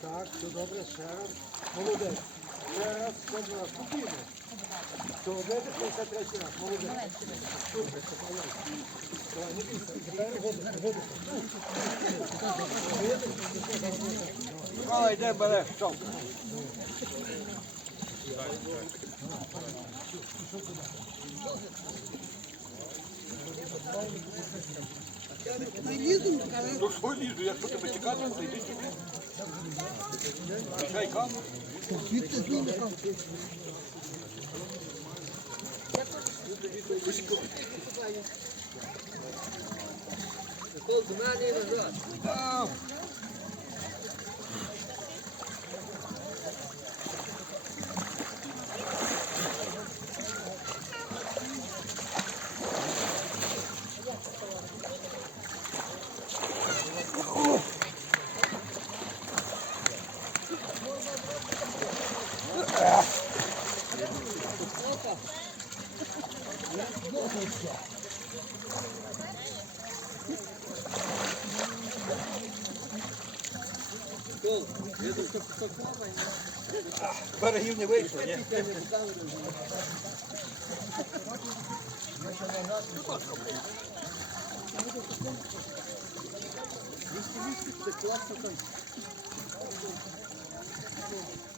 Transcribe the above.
Так, все добре, ще раз. Молодець. Ще раз, ще раз. Спокійно. Все, видите, 53 раз. Молодець. Супер, молодець. Давай, не бійся. Тепер йде, бере. Що? Ну що лізу, якщо тебе чекати, то йди сюди. Чекай камеру. Берегів не вийшло, ні? Вісті це класно там. Thank you.